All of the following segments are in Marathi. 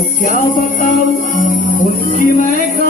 พบยาวปรตามคนที่ไม่ก็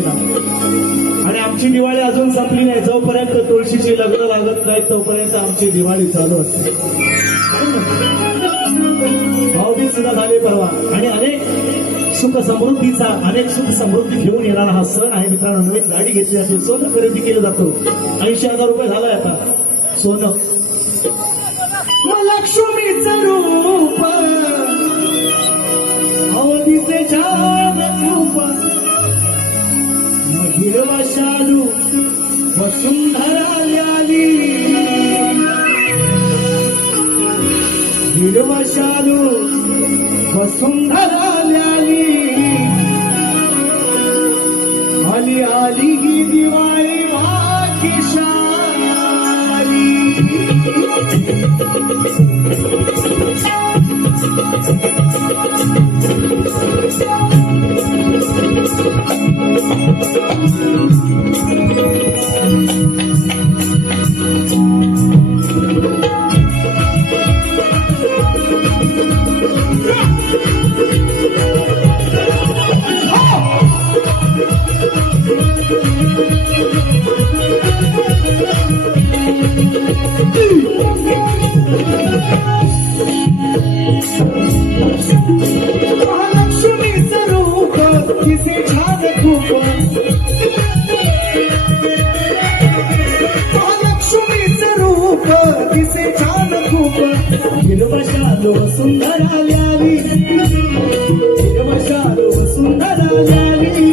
केला आणि आमची दिवाळी अजून संपली नाही. जोपर्यंत तुळशीची लग्न लागत नाही तोपर्यंत आमची दिवाळी चालू असते. भाऊबीज सुद्धा झाले परवा. आणि अनेक सुख समृद्धीचा अनेक सुख समृद्धी घेऊन येणारा हा सण आहे मित्रांनो. नवीन गाडी घेतली जाते. सोनं खरेदी केलं जातं. ऐंशी हजार रुपये झालाय आता. सोनं. मग मग हिरवा शालू वसुंधरा आली हिरवा शालू वसुंधरा आली हिरवशालो सुंदर आल्याली हिरवशालो सुंदर आल्याली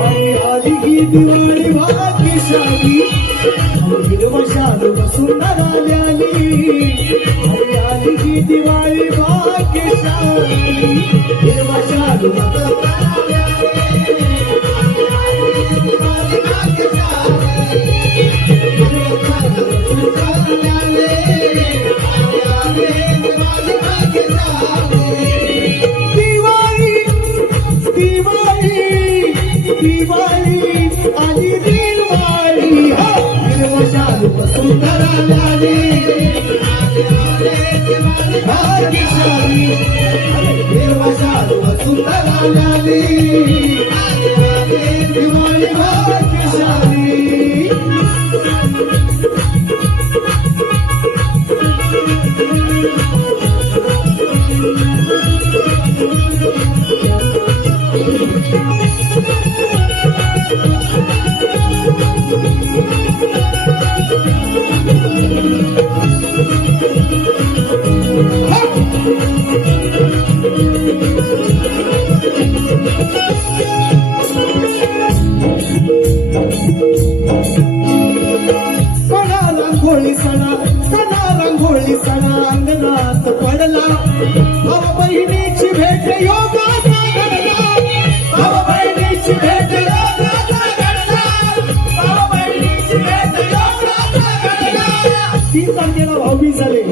आणि आली ही दिवाळी भाग्यशाली हिरवशालो सुंदर आल्याली आणि आली ही दिवाळी भाग्यशाली हिरवशालो भाग्यशाली हिरवशालू सुंदर सणा रांगोळी सणा सणा रांगोळी सणा अंगणात पडला. भाव बहिणीची भेट योगाचा घडला भाव बहिणीची भेट योगाचा घडला भाव बहिणीची भेट योगाचा घडला तीन तारखेला भाऊबीज झाले.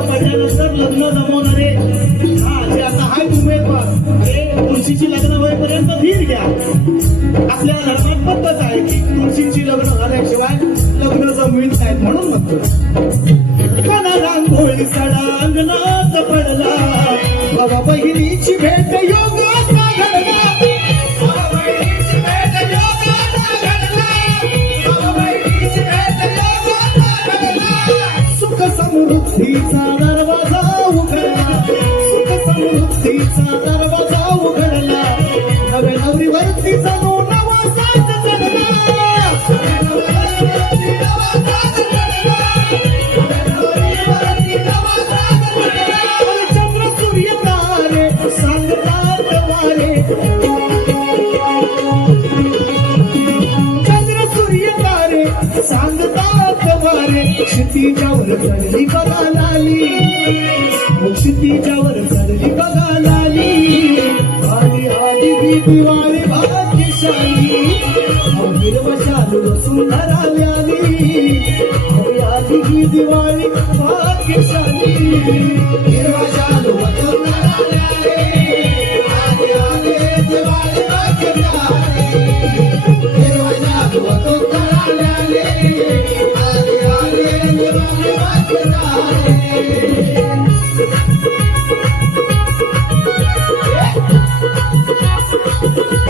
तुळशीवर लग्न जमवणारे हा जे आता हाय उमेदवार ते तुळशीची लग्न होईपर्यंत धीर घ्या. आपल्या धर्मात पद्धत आहे की तुळशीची लग्न झाल्याशिवाय लग्न जमवीत नाहीत म्हणून म्हणतो. कना रांगोळी सडा अंगणात पडला. बाबा बहिणीची भेट योग चंद्र सूर्य तारे सांगतात वारे क्षितिजावर चढली बघा लाली. क्षितिजावर चढली बघा लाली. आली आली ही दिवाळी भाग्यशाली. हिरवशालू सुंदर आली. आली आली दिवाळी भाग्यशाली. हिरवशालू भाग्यशाली लख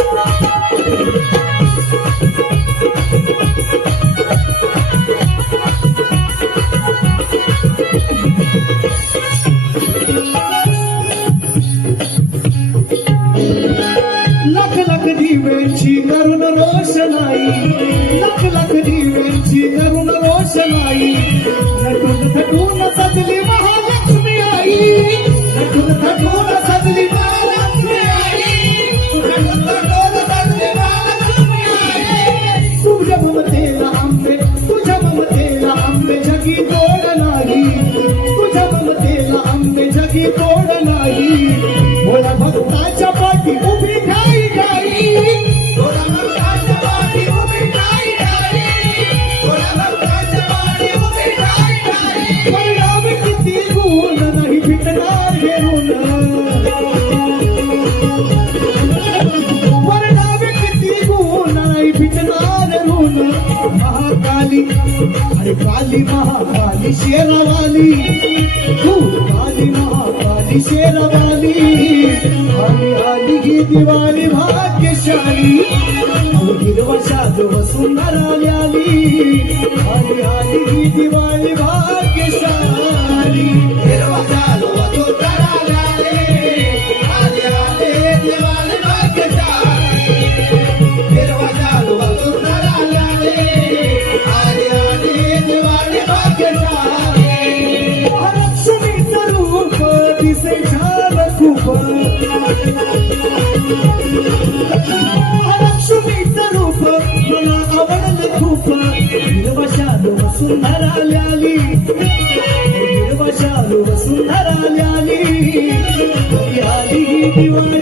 अरे काली महाकाली शेरवाली. तू काली महाकाली शेरवाली. आली आली ही दिवाळी भाग्यशाली. हिरवशाद सुंदर आली आली. आली आली ही दिवाळी भाग्यशाली. सुंदर आल्याली आली. दिवाळी